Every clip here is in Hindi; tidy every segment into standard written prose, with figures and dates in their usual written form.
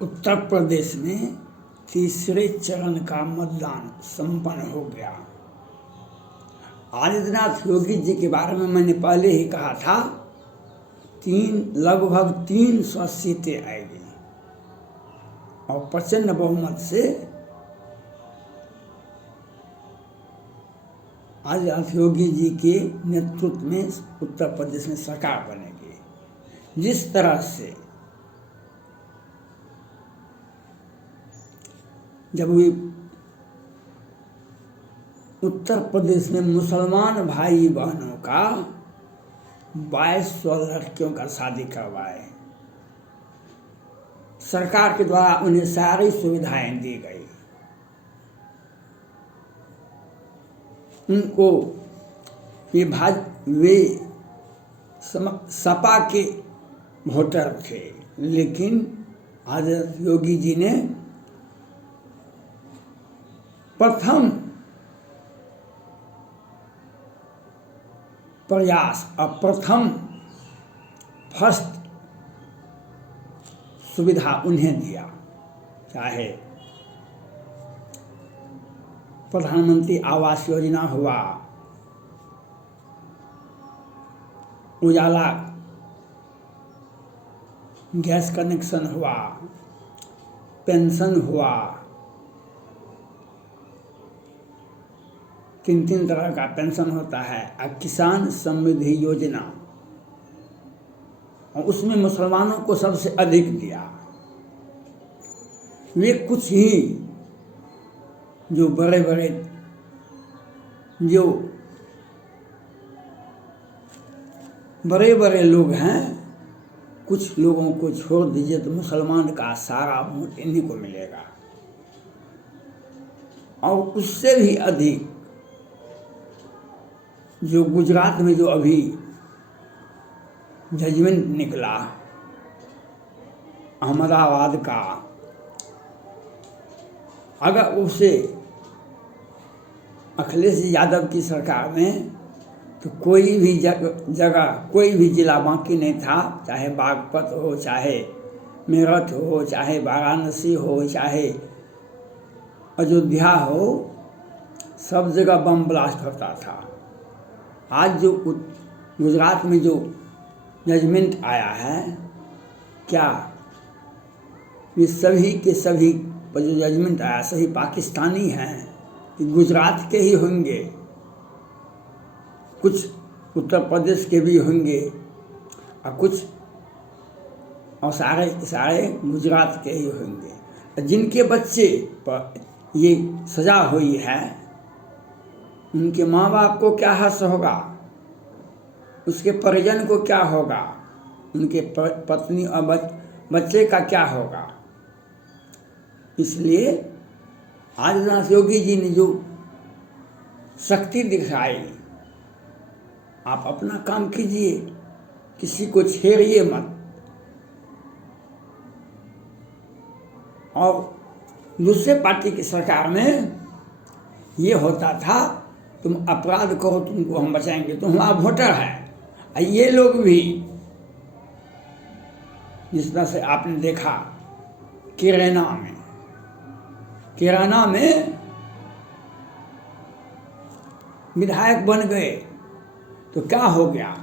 उत्तर प्रदेश में तीसरे चरण का मतदान संपन्न हो गया। आदित्यनाथ योगी जी के बारे में मैंने पहले ही कहा था, लगभग 300 सीटें आएगी और प्रचंड बहुमत से आदित्यनाथ योगी जी के नेतृत्व में उत्तर प्रदेश में सरकार बनेगी। जिस तरह से जब भी उत्तर प्रदेश में मुसलमान भाई बहनों का 2200 लड़कियों का शादी करवाए, सरकार के द्वारा उन्हें सारी सुविधाएं दी गई, उनको वे सपा के वोटर थे, लेकिन आदित्यनाथ योगी जी ने प्रथम प्रयास और प्रथम फर्स्ट सुविधा उन्हें दिया। चाहे प्रधानमंत्री आवास योजना हुआ, उजाला गैस कनेक्शन हुआ, पेंशन हुआ, 3 तरह का पेंशन होता है, और किसान समृद्धि योजना, और उसमें मुसलमानों को सबसे अधिक दिया। वे कुछ ही जो बड़े बड़े लोग हैं, कुछ लोगों को छोड़ दीजिए तो मुसलमान का सारा वोट इन्हीं को मिलेगा। और उससे भी अधिक जो गुजरात में जो अभी जजमेंट निकला अहमदाबाद का, अगर उसे अखिलेश यादव की सरकार में तो कोई भी जगह कोई भी जिला बाकी नहीं था, चाहे बागपत हो, चाहे मेरठ हो, चाहे वाराणसी हो, चाहे अयोध्या हो, सब जगह बम ब्लास्ट होता था। आज जो गुजरात में जो जजमेंट आया है, क्या ये सभी के सभी जो जजमेंट आया सभी पाकिस्तानी हैं कि गुजरात के ही होंगे, कुछ उत्तर प्रदेश के भी होंगे और कुछ और सारे गुजरात के ही होंगे। जिनके बच्चे पर ये सजा हुई है, उनके माँ बाप को क्या हर्ष होगा, उसके परिजन को क्या होगा, उनके पत्नी और बच्चे का क्या होगा। इसलिए आदित्यनाथ योगी जी ने जो शक्ति दिखाई, आप अपना काम कीजिए, किसी को छेड़िए मत। और दूसरे पार्टी की सरकार में ये होता था, तुम अपराध करो तुमको हम बचाएंगे, तुम हमारा वोटर है। ये लोग भी जिस तरह से आपने देखा कैराना में विधायक बन गए तो क्या हो गया,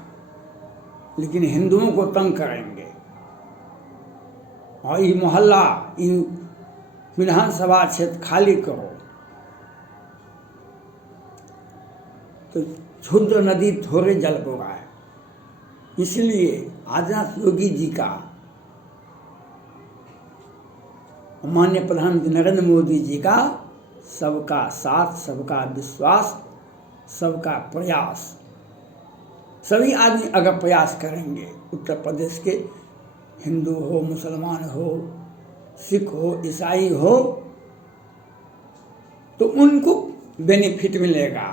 लेकिन हिंदुओं को तंग करेंगे और ये मोहल्ला इन विधानसभा क्षेत्र खाली करो तो क्षुद्र नदी थोड़े जल को है। इसलिए आदित्यनाथ योगी जी का, माननीय प्रधानमंत्री नरेंद्र मोदी जी का सबका साथ, सबका विश्वास, सबका प्रयास, सभी आदमी अगर प्रयास करेंगे, उत्तर प्रदेश के हिंदू हो, मुसलमान हो, सिख हो, ईसाई हो, तो उनको बेनिफिट मिलेगा।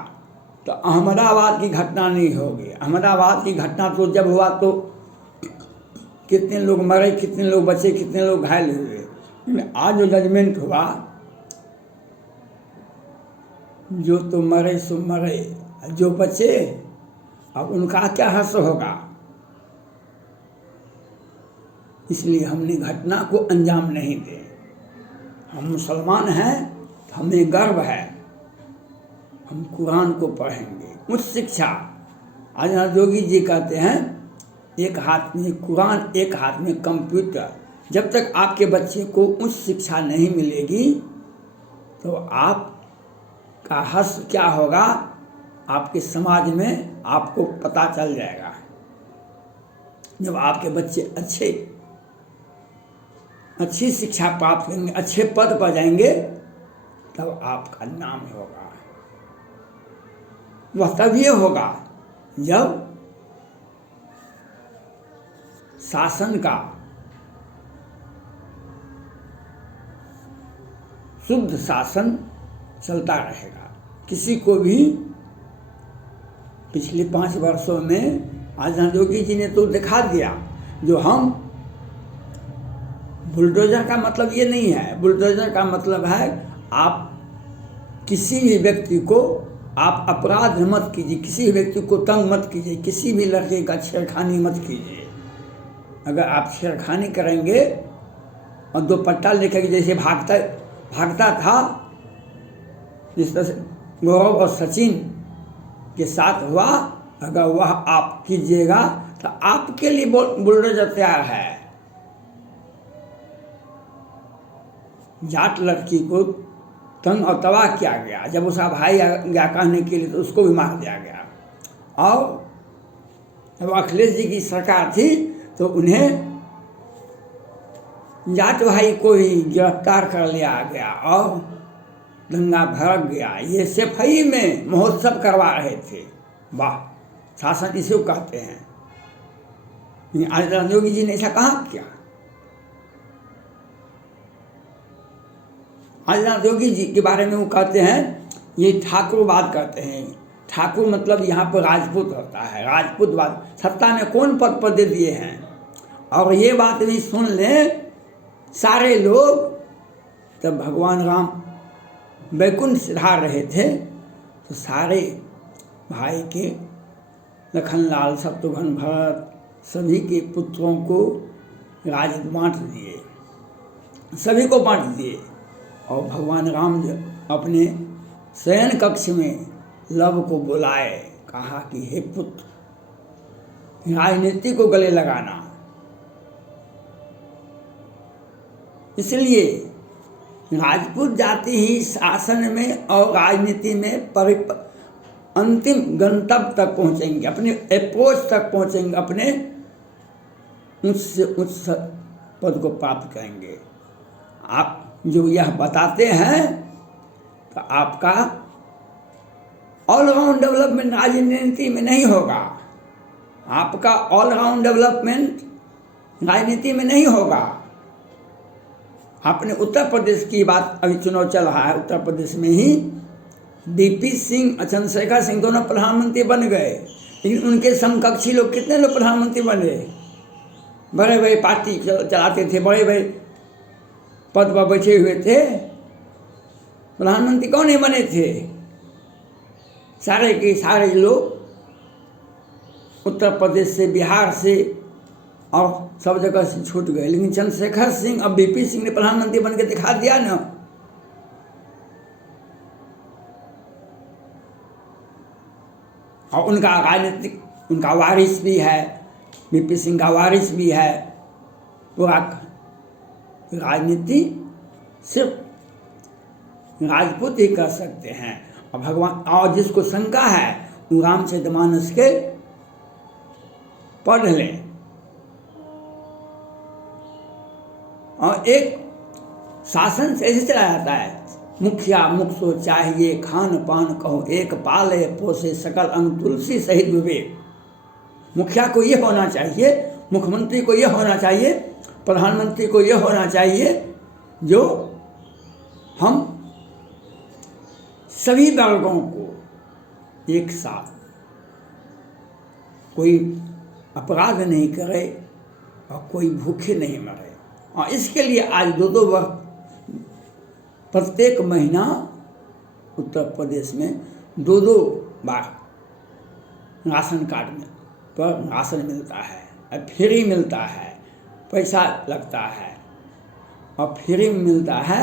तो अहमदाबाद की घटना नहीं होगी। अहमदाबाद की घटना तो जब हुआ तो कितने लोग मरे, कितने लोग बचे, कितने लोग घायल हुए। आज जो जजमेंट हुआ, जो तो मरे सो मरे, जो बचे अब उनका क्या हर्ष होगा। इसलिए हमने घटना को अंजाम नहीं दे। हम मुसलमान हैं तो हमें गर्व है, हम कुरान को पढ़ेंगे। उच्च शिक्षा, आज योगी जी कहते हैं एक हाथ में कुरान एक हाथ में कंप्यूटर। जब तक आपके बच्चे को उच्च शिक्षा नहीं मिलेगी तो आपका हश्र क्या होगा आपके समाज में आपको पता चल जाएगा। जब आपके बच्चे अच्छी शिक्षा प्राप्त करेंगे, अच्छे पद पर जाएंगे, तब आपका नाम होगा। वह तभी होगा जब शासन का शुद्ध शासन चलता रहेगा। किसी को भी पिछले 5 वर्षों में आजाद योगी जी ने तो दिखा दिया। जो हम बुलडोजर का मतलब ये नहीं है, बुलडोजर का मतलब है आप किसी भी व्यक्ति को आप अपराध मत कीजिए, किसी भी व्यक्ति को तंग मत कीजिए, किसी भी लड़के का छेड़खानी मत कीजिए। अगर आप छेड़खानी करेंगे और 2 पट्टा लेकर जैसे भागता था, जिस तरह से गौरव और सचिन के साथ हुआ, अगर वह आप कीजिएगा तो आपके लिए बुलडोजर तैयार है। जाट लड़की को तंग और तबाह किया गया, जब उसका भाई आ गया कहने के लिए तो उसको भी मार दिया गया। और जब अखिलेश जी की सरकार थी तो उन्हें जाट भाई को ही गिरफ्तार कर लिया गया और दंगा भड़क गया। ये सफाई में महोत्सव करवा रहे थे। वाह, शासन इसे कहते हैं। आजाद योगी जी ने ऐसा कहाँ किया? आजाद योगी जी के बारे में वो कहते हैं, ये ठाकुरवाद कहते हैं। ठाकुर मतलब यहाँ पर राजपूत होता है, राजपूतवाद। सत्ता में कौन पद पर दे दिए हैं? और ये बात भी सुन लें सारे लोग, तब भगवान राम वैकुंठ सिधार रहे थे तो सारे भाई के लखनलाल, शत्रुघ्न, भरत सभी के पुत्रों को राज बांट दिए, सभी को बांट दिए। और भगवान राम अपने शयन कक्ष में लव को बुलाए, कहा कि हे पुत्र, राजनीति को गले लगाना। इसलिए राजपूत जाति ही शासन में और राजनीति में अंतिम गंतव्य तक पहुंचेंगे, अपने अप्रोच तक पहुंचेंगे, अपने उच्च से उच्च पद को प्राप्त करेंगे। आप जो यह बताते हैं तो आपका ऑलराउंड डेवलपमेंट राजनीति में नहीं होगा। आपका ऑलराउंड डेवलपमेंट राजनीति में नहीं होगा। आपने उत्तर प्रदेश की बात, अभी चुनाव चल रहा है, उत्तर प्रदेश में ही डीपी सिंह, चंद्रशेखर सिंह दोनों प्रधानमंत्री बन गए, लेकिन उनके समकक्षी लोग कितने लोग प्रधानमंत्री बने? बड़े बड़े पार्टी चलाते थे, बड़े बड़े पद पर बैठे हुए थे, प्रधानमंत्री कौन नहीं बने थे? सारे के सारे लोग उत्तर प्रदेश से, बिहार से और सब जगह से छूट गए। लेकिन चंद्रशेखर सिंह और बीपी सिंह ने प्रधानमंत्री बन के दिखा दिया ना। और उनका राजनीतिक, उनका वारिस भी है, बीपी सिंह का वारिस भी है। पूरा राजनीति सिर्फ राजपूत ही कर सकते हैं। और भगवान, और जिसको शंका है वो रामचरितमानस के पढ़ लें। और एक शासन से ऐसे चला जाता है, मुखिया मुख सो चाहिए, खान पान कहो एक, पाले पोसे सकल अंग तुलसी सहित विवेक। मुखिया को ये होना चाहिए, मुख्यमंत्री को ये होना चाहिए, प्रधानमंत्री को ये होना चाहिए जो हम सभी वर्गों को एक साथ, कोई अपराध नहीं करे और कोई भूखे नहीं मरे। और इसके लिए आज 2-2 वक्त प्रत्येक महीना उत्तर प्रदेश में 2-2 बार राशन कार्ड में पर राशन मिलता है, फ्री मिलता है। पैसा लगता है और फ्री में मिलता है,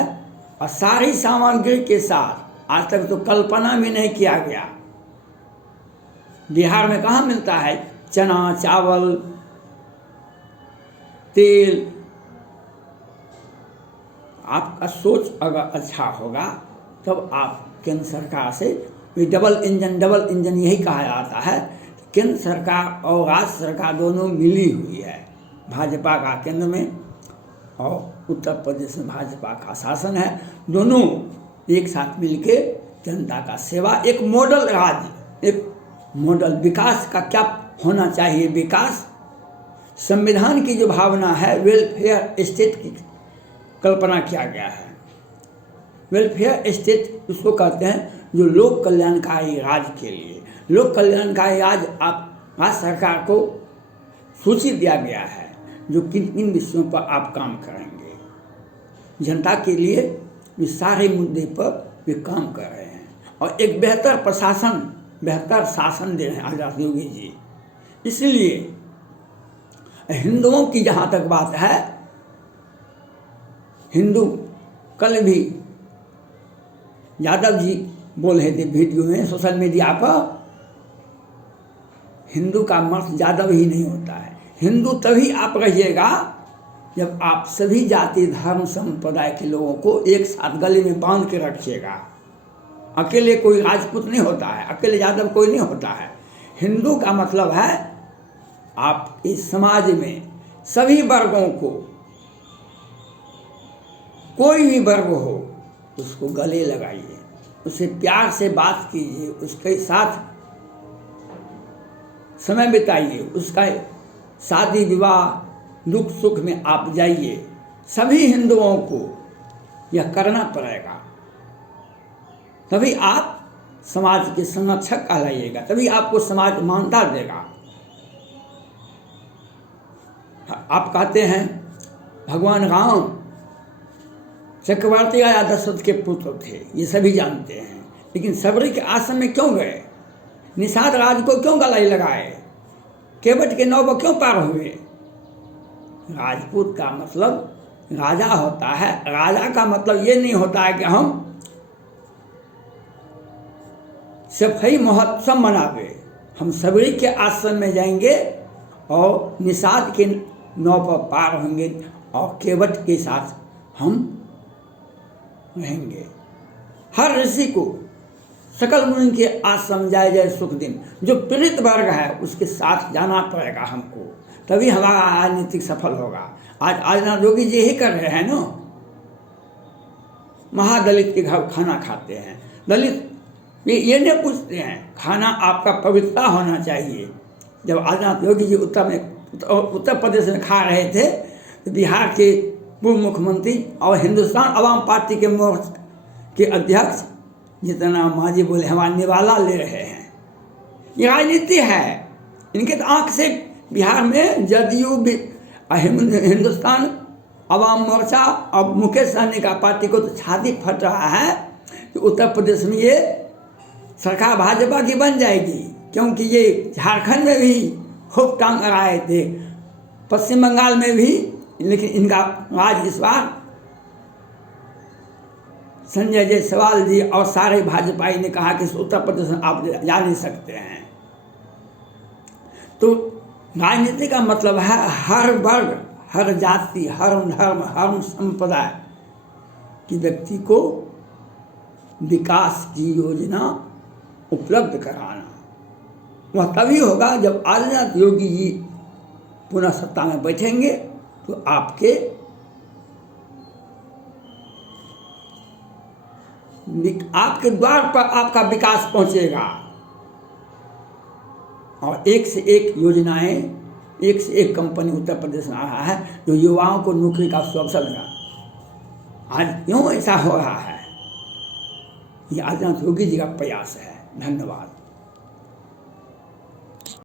और सारी सामग्री के साथ। आज तक तो कल्पना भी नहीं किया गया। बिहार में कहाँ मिलता है चना, चावल, तेल। आपका सोच अगर अच्छा होगा तब आप केंद्र सरकार से, डबल इंजन यही कहा जाता है। केंद्र सरकार और राज्य सरकार दोनों मिली हुई है। भाजपा का केंद्र में और उत्तर प्रदेश में भाजपा का शासन है। दोनों एक साथ मिलके जनता का सेवा, एक मॉडल राज्य, एक मॉडल विकास का क्या होना चाहिए। विकास संविधान की जो भावना है, वेलफेयर स्टेट की कल्पना किया गया है। वेलफेयर स्टेट उसको कहते हैं जो लोक कल्याणकारी राज्य के लिए। लोक कल्याणकारी राज्य आप राज्य सरकार को सूची दिया गया है जो किन किन विषयों पर आप काम करेंगे। जनता के लिए ये सारे मुद्दे पर वे काम कर रहे हैं और एक बेहतर प्रशासन, बेहतर शासन दे रहे हैं आजाद योगी जी। इसलिए हिंदुओं की जहाँ तक बात है, हिंदू कल भी यादव जी बोल रहे थे वीडियो में, सोशल मीडिया पर, हिंदू का मर्द यादव ही नहीं होता है। हिंदू तभी आप रहिएगा जब आप सभी जाति, धर्म, संप्रदाय के लोगों को एक साथ गले में बांध के रखिएगा। अकेले कोई राजपूत नहीं होता है, अकेले यादव कोई नहीं होता है। हिंदू का मतलब है आप इस समाज में सभी वर्गों को, कोई भी वर्ग हो उसको गले लगाइए, उससे प्यार से बात कीजिए, उसके साथ समय बिताइए, उसका शादी विवाह दुख सुख में आप जाइए। सभी हिंदुओं को यह करना पड़ेगा, तभी आप समाज के संरक्षक कहलाइएगा, तभी आपको समाज मान्यता देगा। आप कहते हैं भगवान राम चक्रवर्ती राजा दशरथ के पुत्र थे, ये सभी जानते हैं, लेकिन सबरी के आश्रम में क्यों गए? निषाद राज को क्यों गलाई लगाए? केवट के नाव पर क्यों पार हुए? राजपूत का मतलब राजा होता है। राजा का मतलब ये नहीं होता है कि हम सफाई महोत्सव मनावे। हम सबरी के आश्रम में जाएंगे और निषाद के नाव पर पार होंगे और केवट के साथ हम रहेंगे। हर ऋषि को सकल मुनि के आश्रम जाए जाए सुख दिन। जो पीड़ित वर्ग है उसके साथ जाना पड़ेगा हमको, तभी हमारा राजनीतिक सफल होगा। आज आदिनाथ योगी जी यही कर रहे हैं ना, महादलित के घर खाना खाते हैं। दलित ये नहीं पूछते हैं, खाना आपका पवित्रता होना चाहिए। जब आदिनाथ योगी जी उत्तर प्रदेश में खा रहे थे तो बिहार के पूर्व मुख्यमंत्री और हिंदुस्तान अवाम पार्टी के मोर्चा के अध्यक्ष जितना मांझी बोले हमारा निवाला ले रहे हैं। ये राजनीति है इनके। तो आंख से बिहार में जदयू, हिंदुस्तान अवाम मोर्चा और मुकेश सहनी का पार्टी को तो छाती फट रहा है कि उत्तर प्रदेश में ये सरकार भाजपा की बन जाएगी, क्योंकि ये झारखंड में भी खूब टांग अड़ाए थे, पश्चिम बंगाल में भी, लेकिन इनका राज इस बार संजय जायसवाल जी और सारे भाजपाई ने कहा कि उत्तर प्रदेश में आप जा नहीं सकते हैं। तो राजनीति का मतलब है हर वर्ग, हर जाति, हर धर्म, हर संप्रदाय की व्यक्ति को विकास की योजना उपलब्ध कराना। वह तभी होगा जब आदिनाथ योगी जी पुनः सत्ता में बैठेंगे तो आपके द्वार पर आपका विकास पहुंचेगा और एक से एक योजनाएं, एक से एक कंपनी उत्तर प्रदेश में आ रहा है जो युवाओं को नौकरी का अवसर देगा। आज क्यों ऐसा हो रहा है? ये आदिनाथ योगी जी का प्रयास है। धन्यवाद।